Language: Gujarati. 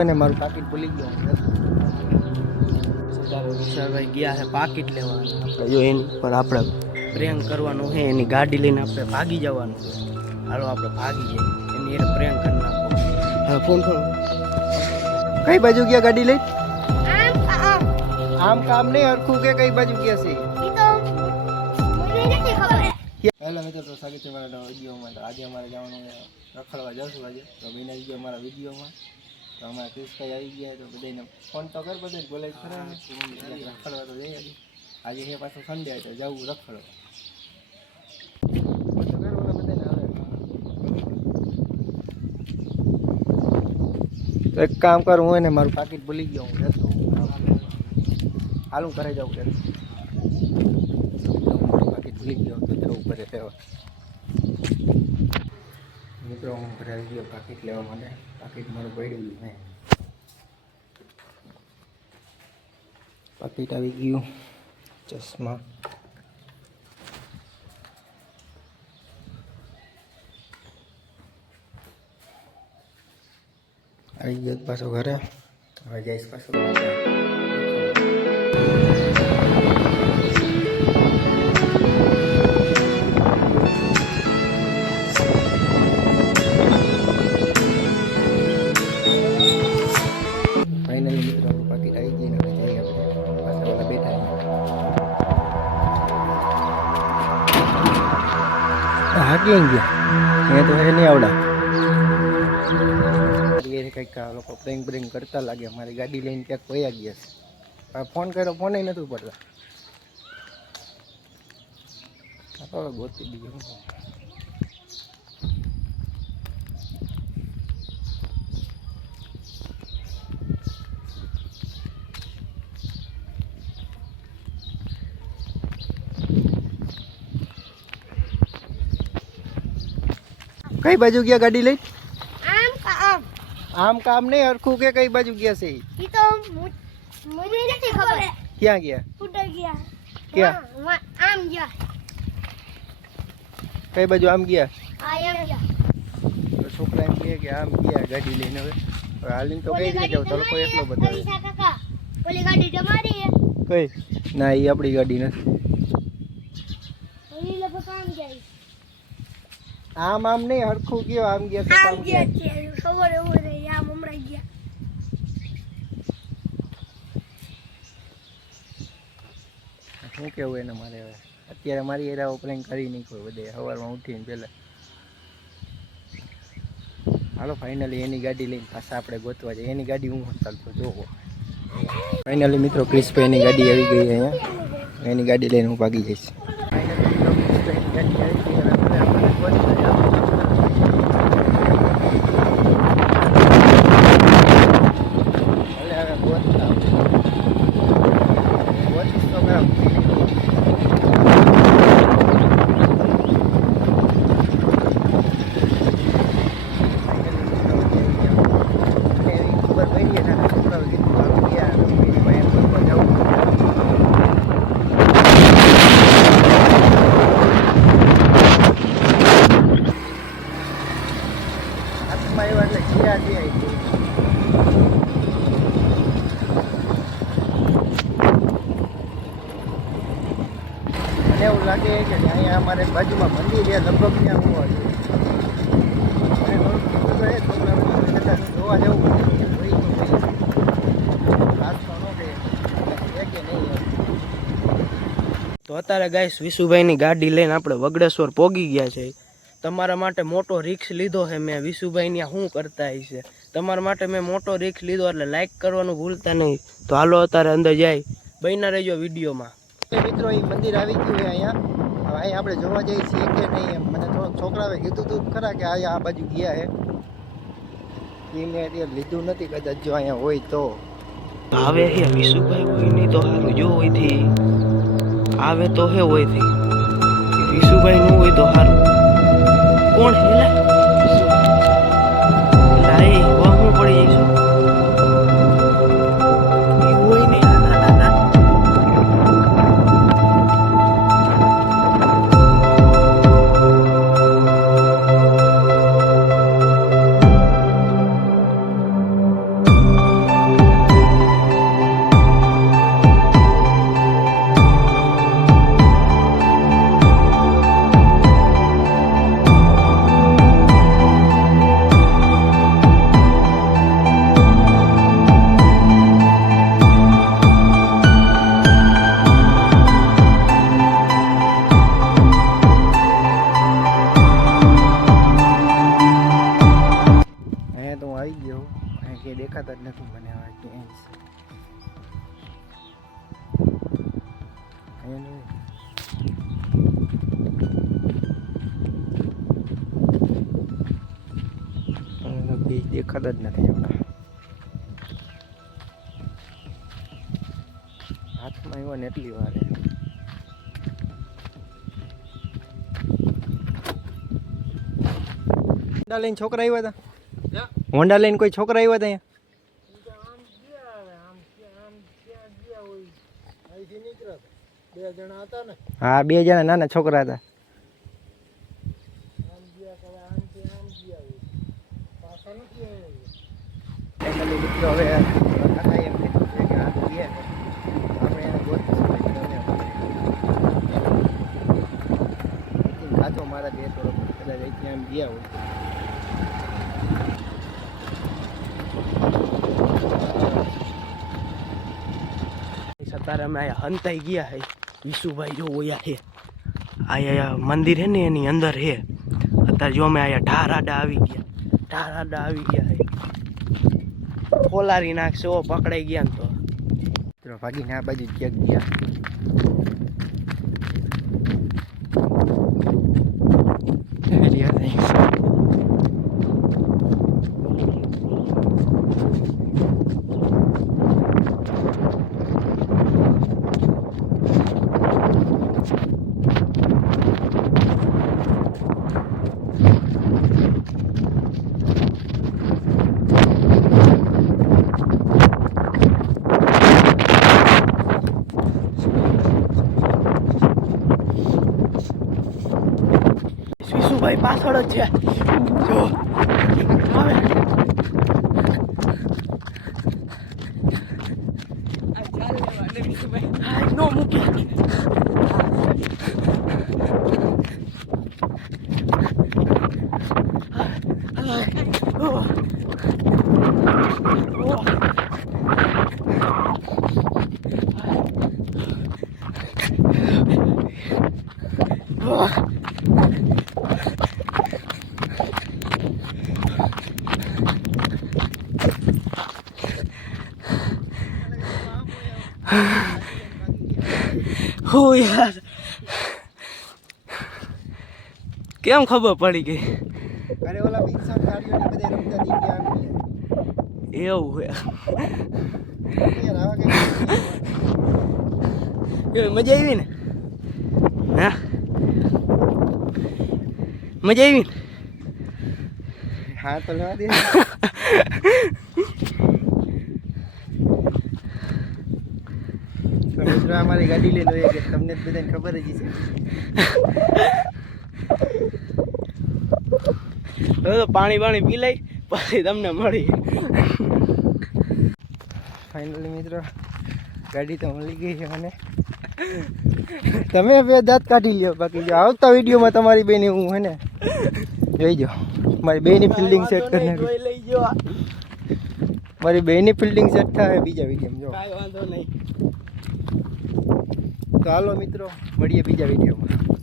અને મારું પાકીટ ભૂલી ગયો વિશાલભાઈ ગયા છે પાકીટ લેવા આપણે જો એની પર આપણે પ્રેંક કરવાનું છે એની ગાડી લઈને આપણે ભાગી જવાનું છે હાલો આપણે ભાગી જઈએ એની એને પ્રેંક કરી નાખો હા ફોન કરો કઈ બાજુ ગયા ગાડી લઈ આમ કામ નહીં હરખું કે કઈ બાજુ ગયા છે પહેલા મિત્રો તો સ્વાગત છે મારા વિડીયોમાં તો આજે અમારે જવાનું રખડવા જશું આજે તો બહેના ગયો અમારા વિડીયોમાં તો અમારા ક્રિસ્કાઈ આવી ગયા તો બધાને ફોન તો કર બધા બોલાય ખરા રખડવા તો જઈએ આજે છે પાછું સન્ડે તો જવું રખડવા તો એક કામ કરું હું એને મારું પાકીટ ભૂલી ગયો હું જતો હાલું કરે જવું પાકીટ ભૂલી ગયો તો જવું પડે લેવા મિત્રો હું ઘરે આવી ગયો પાકીટ લેવા માટે પાકીટ મારું પડ્યું મેં પાકીટ આવી ગયું ચશ્મા આવી ગયો પાછો ઘરે હવે જઈશ પાછો ફાઇનલી મિત્રો આપણું પાકીટ આવી ગયું ને જઈએ આપણે પાછા ઓલા બેઠા હા ક્યાં ગયા એ તો હે નહીં આવડા કંઈક લોકો પ્રેંક બ્રેંક કરતા લાગે મારી ગાડી લઈને ક્યાંક કોયા ગયા છે ફોન કર્યો ફોન નથી પડતા હવે ગોતી દીધું કઈ બાજુ ગયા ગાડી લઈ આમ કામ નહીં હરખું કે કઈ બાજુ ગયા છે ઈ તો મને નથી ખબર ક્યાં ગયા ઉડે ગયા ક્યાં આમ ગયા કઈ બાજુ આમ ગયા આ એમ ગયા છોકરા એમ કહે કે આમ ગયા ગાડી લઈને હવે હાલીને તો કઈ રીતે જાવ તો લોકો એટલો બતાવે કાકા ઓલી ગાડી તમારી કઈ ના એ આપણી ગાડી નથી ઓલી લોકો કામ જાય આમ આમ નહીં હરખું ગયો આમ ગયા તો આમ ગયા ખબર એવું રે આમ હમણાં ગયા શું કેવું એને મારે હવે અત્યારે મારી એરા પ્લેન કરી નહીં કોઈ બધે સવારમાં ઉઠીને પહેલાં હાલો ફાઇનલી એની ગાડી લઈને પાછા આપણે ગોતવા જઈએ એની ગાડી હું ચાલતો જોવો ફાઇનલી મિત્રો ક્રિસ્પે એની ગાડી આવી ગઈ અહીંયા એની ગાડી લઈને હું ભાગી જઈશ ફાઇનલી મિત્રો ક્રિસ્પે એની ગાડી આવી ગઈ અને આપણે ગોતવા એવું લાગે કે અહીંયા અમારે બાજુમાં મંદિર છે લગભગ ત્યાં હોવા જોઈએ જોવા જવું તો અત્યારે ગાઈસ વિશુભાઈની ગાડી લઈને આપણે વગડેશ્વર પોગી ગયા છે તમારા માટે મોટો રિક્સ લીધો છે મેં વિશુભાઈની શું કરતા છે તમારા માટે મેં મોટો રિક્સ લીધો એટલે લાઈક કરવાનું ભૂલતા નહીં તો હાલો અત્યારે અંદર જાય બન્યા રહેજો વિડીયોમાં મિત્રો એ મંદિર આવી ગયું છે અહીંયા હવે અહીંયા આપણે જોવા જઈએ છીએ કે નહીં એમ મને થોડોક છોકરાએ કીધું તું ખરા કે અહીંયા આ બાજુ ગયા છે એ મેં અત્યારે લીધું નથી કદાચ જો અહીંયા હોય તો આવે છે વિશુભાઈ હોય નહીં તો સારું જો હોયથી આવે તો હે હોયથી વિશુભાઈ નું હોય તો સારું કોણ હેલા લાઈ હું પડી જઈશું હોય નહીં દેખાતા જ નથી મને હવે ક્યાંય છે. અહીંયા નહીં. અહીંયા બીજ દેખાતા જ નથી હમણાં. હાથમાં આવ્યો ને એટલી વાર હોન્ડા લઈને છોકરા આવ્યા હતા. હોન્ડા લઈને કોઈ છોકરા આવ્યા હતા અહીંયા? હા, 2 જણા નાના છોકરા હતા. મિત્રો હવે એમ કીધું છે કે આ ગયા આપણે એને ગોતીશું. ખાતો મારા દે થોડો કદાચ અહીંથી આમ ગયા હોય. અત્યારે અમે અહીંયા હંતાઈ ગયા હે. વિશુભાઈ જો ઓયા હે આયા મંદિર હે ને એની અંદર હે. અત્યારે જો અમે અહીંયા ઢારાડા આવી ગયા. ઢારાડા આવી ગયા હે. ખોલારી નાખશે ઓ પકડાઈ ગયા ને તો મિત્રો ભાગીને આ બાજુ ક્યાંક ગયા. વિશુભાઈ પાછળ જ છે જો આવે. હા, નો મૂકી. હો યાર, કેમ ખબર પડી ગઈ? અરે ઓલા બિનસાફ ગાડીઓને બધે રમતા દી ગયા આમ એવું હે યાર આવા કે મજા આવી ને? હા, મજા આવી ને? હા તો લેવા દે. તો મિત્રો અમારી ગાડી લઈ લો કે તમને જ બધાને ખબર જ છે. તો પાણી પી લઈ પછી તમને મળી. ફાઇનલી મિત્રો ગાડી તો મળી ગઈ છે મને. તમે બે દાંત કાઢી લ્યો, બાકી જો આવતા વિડીયોમાં તમારી બેન હું હે ને જોઈ જો મારી બેની ફિલ્ડિંગ સેટ કરી નાખી. લઈ જો મારી બેની ફિલ્ડિંગ સેટ થાય બીજા વિડીયોમાં જો. કાંઈ વાંધો નહીં. તો હાલો મિત્રો મળીએ બીજા વિડીયોમાં.